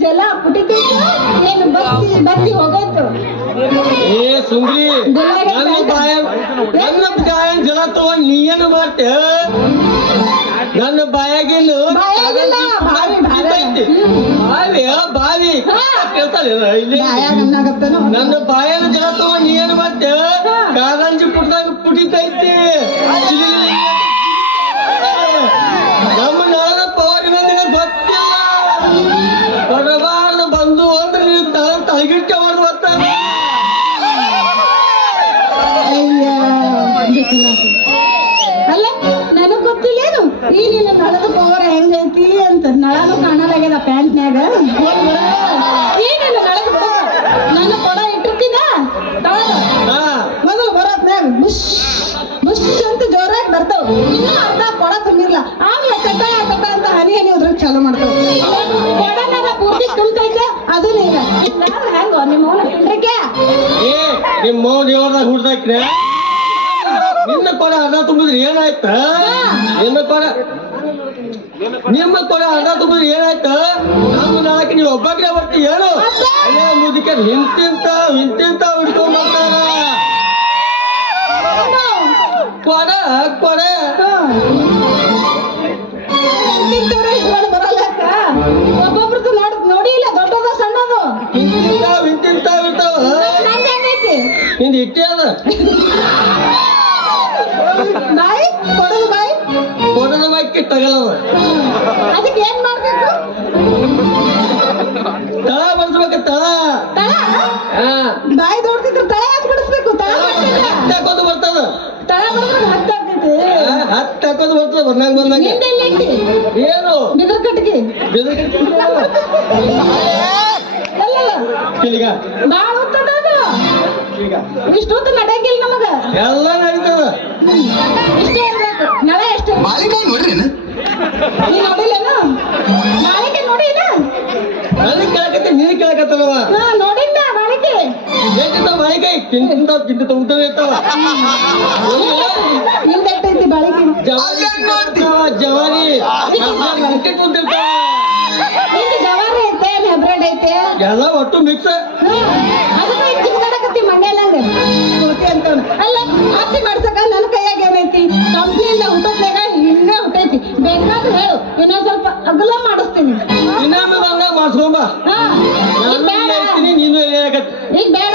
ಜಲ ಪುಟಿತೈತು ಏನು ಬಸ್ಸಿ ಬಸ್ಸಿ ಹೋಗೈತು ಏ ಸುಂದ್ರಿ ನನ್ನ ಬಾಯ ಜಲ ತಗೊಂಡ್ ನೀ ಏನು ಮಾಡ್ತೆ ನನ್ನ ಬಾಯಾಗಿಂದು ಬಾವಿ ನನ್ನ ಬಾಯಾಗ ಜಲ ತಗೊಂಡ್ ನೀ ಏನು ಮಾಡ್ತೆ ಕಾರಂಜಿ ಪುಟ್ಟಾಗ ಪುಟಿತೈತಿ ನಮ್ಮ ನಾಳ ಪವರ್ ನಿನಗೆ ಗೊತ್ತಿಲ್ಲ ಕೊಡಬಾರ್ದು ಬಂದು ಅಂದ್ರೆ ನೀವು ತಳಗಿಟ್ಟೆ ಹೊಡೆದು ಬರ್ತಾನೆ ಅಲ್ಲ ನನಗ್ ಗೊತ್ತಿಲ್ಲೇನು ಈ ನಿನ್ನ ನಳದ ಪವರ್ ಹೆಂಗೈತಿ ಅಂತ ನಳನು ಕಾಣಲಾಗ್ಯದ ಪ್ಯಾಂಟ್ನ್ಯಾಗ ಈ ನಿನ್ನ ನಳದ ನನ್ನ ಕೊಡ ಇಟ್ಟಿರ್ತೀನ ಮೊದಲು ಬರೋದ್ನಾಗ ಮುಶ್ ಮುಶ್ ಅಂತ ಜೋರಾಗಿ ಬರ್ತಾವ ಇನ್ನೂ ಅರ್ಧ ಕೊಡ ತುಂಬಿರ್ಲ ಆಮೇಲೆ ಕಟ್ಟ ಕಟ್ಟ ಅಂತ ಹನಿ ಹನಿ ಉದ್ರಕ್ ಚಾಲು ಮಾಡ್ತಾವ ಕೊಡನಾಗ ಪೂರ್ತಿ ತುಂಬ್ತೈತೆ ಅದು ನೀಗ ಹೆಂಗೋ ನಿಮ್ಮ ಮೌನ ತಿಂಡ್ರಕ್ಕೆ ನಿಮ್ಮ ಮೌನ ಯಾವ್ದಾಗ ಹುಡ್ದಾಕ್ರೆ ನಿನ್ನ ಕೊಡ ಅರ್ಧ ತುಂಬಿದ್ರೆ ಏನಾಯ್ತ ನಿಮ್ಮ ಕೊಡ ಅರ್ಧ ತುಂಬಿದ್ರೆ ಏನಾಯ್ತ ನಮ್ಮ ನಾಳಕ್ಕೆ ನೀವು ಒಬ್ಬಕ್ಕೆ ಬರ್ತೀವಿ ಏನು ಅಲ್ಲೇ ಮುದಕ್ಕೆ ನಿಂತಿಂತ ಹಿಡ್ಕೊಂಡ್ ಬರ್ತಾರ ಕೊಡ ಕೊಡ ಬರಲ್ಲ ಒಬ್ಬೊಬ್ರದ್ದು ನೋಡಿ ಇಲ್ಲ ದೊಡ್ಡದ ಸಣ್ಣದು ಬಿಡಿಸ್ಬೇಕು ತಳ. ತಳ ಹಾ ಬಾಯಿ ದೊಡ್ತಿದ್ರು ತಳ ಯಾಕೆ ಬಿಡಿಸ್ಬೇಕು? ತಳ ಮಾಡ್ತಿಲ್ಲ. ಹಾಕೋದು ಬರ್ತದ. ತಳ ಬಿಡಿದ್ರೆ ಹತ್ತಾಗ್ತೈತಿ. ಹತ್ತು ಹಾಕೋದು ಬರ್ತದ ಬಂದಾಗ ಬಂದಾಗ. ನಿಂದೆಲ್ಲಿ ಐತಿ? ಏನು ಬಿದ್ರ ಕಟ್ಟಿಗೆ ಅಲ್ಲಲ್ಲ ಈಗ ಬಾಳ ಹೊತ್ತದ ಅದು. ಈಗ ಇಷ್ಟು ಹೊತ್ತು ನಡೆಯಂಗಿಲ್ಲ ನಮಗ. ಎಲ್ಲ ನಡೀತದ. ಇಷ್ಟೇ ಇರ್ಬೇಕು. ನಳ ಎಷ್ಟು? ಮಾಲಿಕಾಯಿ ನೋಡ್ರಿ ನೀ ನೋಡಿಲ್ಲೇನು? ಮಾಳಿಕೆ ನೋಡಿನ? ನನಗೆ ಕೇಳಕತ್ತೆ ನೀನು ಕೇಳಕತ್ತವ. ಹಾ ನೋಡಿದ್ದ ಮಾಳಿಕೆ. ಏನಿರ್ತಾವ ಮಾಳಿಕಾಯಿ ತಿಂತ ಉದ್ದವೇ ಇರ್ತಾವ. ನಿಂದೆಟ್ಟೈತಿ ಬಾಳಿಕೆ? ಜವಾರಿ ರಾಕೆಟ್ ಉದ್ದಿರ್ತಾವ. ನಿಂದು ಜವಾರಿ ಐತೆ ಹೈಬ್ರಿಡ್ ಐತೆ. ಎಲ್ಲ ಒಟ್ಟು ಮಿಕ್ಸ್. ಅದಕ್ಕೆ ಚಿಕ್ಕಡಕತ್ತಿ ಮಣ್ಣೆಲ್ಲಂಗ ಅಲ್ಲ ಆಸ್ತಿ ಮಾಡ್ಸಕ ನನ್ನ ಕೈಯಾಗ ಏನೈತಿ? ಕಂಪ್ನಿಯಿಂದ ಹುಟ್ಟೋದ್ನಾಗ ಹಿಂಗೆ ಹುಟ್ಟೈತಿ. ಬೇಕಾದ್ರೆ ಹೇಳು, ಇನ್ನೊಂದ್ ಸ್ವಲ್ಪ ಅಗಲ ಮಾಡಿಸ್ತೀನಿ. ಇನ್ನೊಮ್ಮೆ ಬಂದಾಗ ಮಾಡ್ಸ್ಕೊಂಬ. ಹಾ ಈಗ ನಾನು ಬೇಡ. ಹೇಳ್ತೀನಿ ನೀನು ಹೇಳಕತ್ತಿ. ಈಗ ಬೇಡ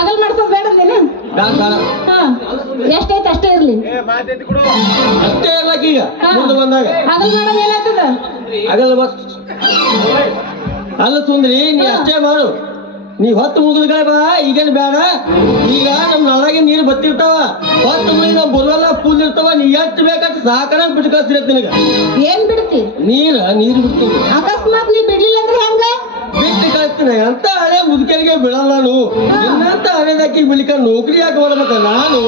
ಅಗಲ್ ಮಾಡ್ಸೋದ್ ಬೇಡ ನೀನು. ಹಾ ಎಷ್ಟೈತಿ ಅಷ್ಟೇ ಇರ್ಲಿ. ಅಷ್ಟೇ ಇರ್ಲಕ್ಕ ಈಗ ಹಾ. ಮುಂದೆ ಬಂದಾಗ ಅಗಲ್ ಮಾಡೋದ್ ಏನಾಗ್ತದ? ಆಗಲ್ಲ ಬಸ್. ಅಲ್ಲ ಸುಂದ್ರಿ ನೀ ಅಷ್ಟೇ ಮಾಡು. ನೀ ಹೊತ್ತು ಮುಗಿದ್ಗಳ ಬಾ. ಈಗೇನು ಬೇಡ. ಈಗ ನಮ್ ನಳಗೆ ನೀರು ಬತ್ತಿರ್ತಾವ. ಹೊತ್ತು ಮುಗಿ ನಾವು ಬರುವಲ್ಲ ಫುಲ್ ಇರ್ತಾವ. ನೀ ಎಷ್ಟು ಬೇಕಂತ ಸಾಕಣ ಬಿಟ್ಟು ಕಳ್ಸಿರ ನಿನಗ. ಏನ್ ಬಿಡ್ತಿ? ನೀರು ಬಿಡ್ತೀನಿ. ಅಕಸ್ಮಾತ್ ನೀ ಬಿಡ್ಲಿಲ್ಲ ಅಂದ್ರೆ ಹೆಂಗ? ಬಿಟ್ಟು ಕಳಿಸ್ತೀನಿ. ಅಂತ ಹಳೆ ಮುದುಕರಿಗೆ ಬಿಡಲ್ಲ ನಾನು. ಇನ್ನಂತ ಹಳೆದಾಕಿ ಬಿಳಿಕ ನೌಕರಿ ಯಾಕೆ ಮಾಡ್ಬೇಕ ನಾನು?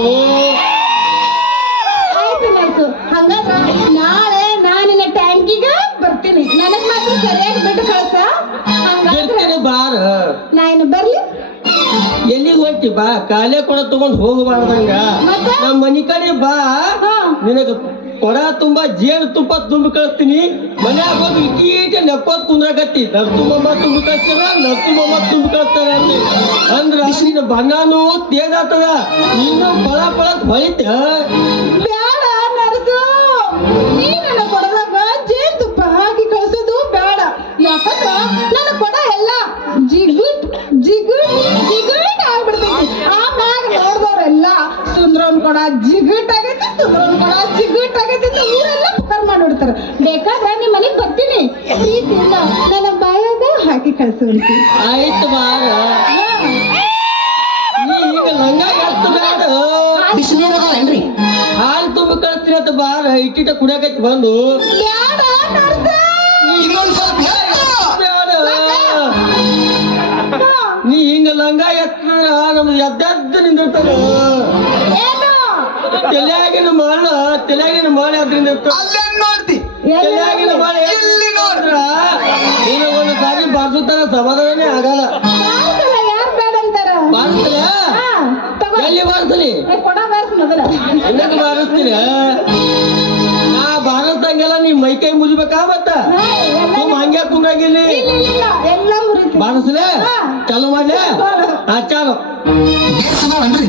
ಆಯ್ತು ಹಂಗಾದ್ರ ನಾಳೆ ನಾನಿನ ಟ್ಯಾಂಕಿಗ ಬರ್ತೀನಿ. ನನಗ್ ಮಾತ್ರ ಸರಿಯಾಗಿ ಬಿಟ್ಟು ಕಳ್ಸ. ಹಂಗಾದ್ರೆ ಬಿಡ್ತೀನಿ ಬಾರ. ನಾ ಇನ್ನು ಬರ್ಲಿ? ಎಲ್ಲಿಗೆ ಹೋಗ್ತಿ ಬಾ. ಕಾಲೇ ಕೊಡ ತಗೊಂಡ್ ಹೋಗಬಾರ್ದಂಗ. ಮತ್ತೆ? ನಮ್ಮ ಮನಿ ಕಡೆ ಬಾ. ಹಾ. ನಿನಗ ಕೊಡ ತುಂಬಾ ಜೇನು ತುಪ್ಪ ತುಂಬಿ ಕಳಿಸ್ತೀನಿ. ಮನ್ಯಾಗ ಹೋಗಿ ಈಟ ನೆಪ್ಪತ್ ಕುಂದ್ರಾಕತ್ತಿ. ನರ್ತುಮಮ್ಮ ತುಂಬಿ ಕಳ್ಸ್ತಾರ, ನರ್ತುಮಮ್ಮ ತುಂಬಿ ಕಳಿಸ್ತಾರ ಅಂದ್ರ ನಿನ್ನ ಬಣ್ಣನು ತೇಜ್ ಆಗ್ತದ. ಇನ್ನು ಪಳ ಪಳ ಹೊಳಿತ. ಬ್ಯಾಡ ನರ್ಸು, ನೀ ನನ್ನ ಕೊಡದಾಗ ಜೇನುತುಪ್ಪ ಹಾಕಿ ಕಳ್ಸೋದು ಬೇಡ. ಯಾಕಂದ್ರ ನನ್ನ ಕೊಡ ಎಲ್ಲ ಜಿಗುಟ್ ಜಿಗುಟ್ ಜಿಗುಟ್ ಆಗ್ಬಿಡ್ತೈತಿ. ಆಮ್ಯಾಗ ನೋಡ್ದವ್ರೆಲ್ಲ ಸುಂದ್ರನ್ ಕೊಡ ಜಿಗುಟ್ ಆಗೈತಿ, ಸುಂದ್ರನ್ ಕೊಡ ಜಿಗುಟ್ ಆಗೈತಿ ಅಂತ ಊರೆಲ್ಲ ಪುಕಾರ್ ಮಾಡ್ಬಿಡ್ತಾರ. ಬೇಕಾದ್ರೆ ನಿಮ್ ಮನೆಗ್ ಬರ್ತೀನಿ. ಪ್ರೀತಿಯಿಂದ ನನ್ನ ಬಾಯಾಗ ಹಾಕಿ ಕಳ್ಸೋಂತಿ. ಆಯ್ತು ಬಾರ. ನೀ ಈಗ ಲಂಗ ಎಷ್ಟು ಬೇಡ. ಬಿಸಿನೀರದಲ್ಲೇನ್ರಿ? ಹಾಲು ತುಂಬಿ ಕಳಿಸ್ತೀನಿ ಅಂತ ಬಾರ. ಇಟ್ಟಿಟ ಕುಡಿಯಕೈತಿ ಬಂದು. ಬ್ಯಾಡ ನರ್ಸ. ಇನ್ನೊಂದ್ ಸ್ವಲ್ಪ ಹೆಚ್ಚು. ಬೇಡ. ನೀ ಹಿಂಗ ಲಂಗ ಎತ್ತಿದ್ರ ನಮ್ದು ಎದ್ದೆದ್ದು ನಿಂದಿರ್ತಾರ. ಏನು? ತಲೆಯಾಗಿನ ಮಾಡ ಅದ್ರಿಂದ ಇರ್ತದ. ಅಲ್ಲೇನ್ ನೋಡ್ತಿ? ತಲೆಯಾಗಿನ ಮಾಡ ಇಲ್ಲಿ ನೋಡ್ರ. ನೀನು ಒಂದು ಸಾರಿ ಬಾರಿಸುತ್ತಾರ ಸಮಾಧಾನನೇ ಆಗಲ್ಲ. ಬಾರ್ಸಲ್ಲ, ಯಾರ್ ಬೇಡ ಅಂತಾರ? ಬಾರಿಸ್ತೀರ? ಹಾ, ತಗೋ. ಎಲ್ಲಿ ಬಾರಿಸ್ತೀನಿ? ಕೊಡ ಬಾರ್ಸ್ ಮೊದಲ. ಎಲ್ಲಕ್ಕೆ ಬಾರಿಸ್ತೀರ? ನಾ ಬಾರಿಸ್ದಂಗೆಲ್ಲ ನೀ ಮೈ ಕೈ ಮುರಿಬೇಕಾ ಮತ್ತ? ತುಂಬ ಹಂಗೆ ಕುಂದ್ರಾಗಿಲ್ಲಿ. ಎಲ್ಲ ಮುರಿತು. ಬಾರಿಸ್ಲೆ? ಹಾ. ಚಾಲು ಮಾಡ್ಲೆ? ಹಾ ಚಾಲು. ಬೇಸನವನ್ರಿ?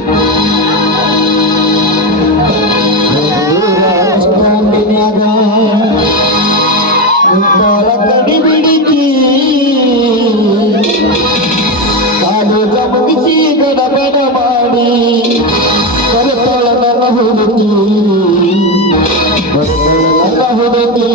ಬಿಡಿಕಿ ಕಾಲು ಗಮನಿಸಿ ಗಡಬಡ ಮಾಡಿ ಕರೆತಳ ನನ್ನ ಹುಡುಗಿ ನನ್ನ ಹುಡುಗಿ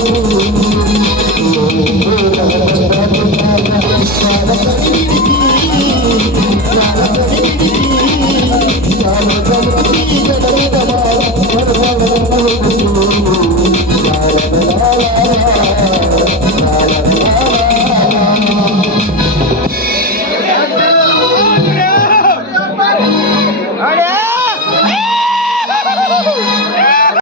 ನಾನು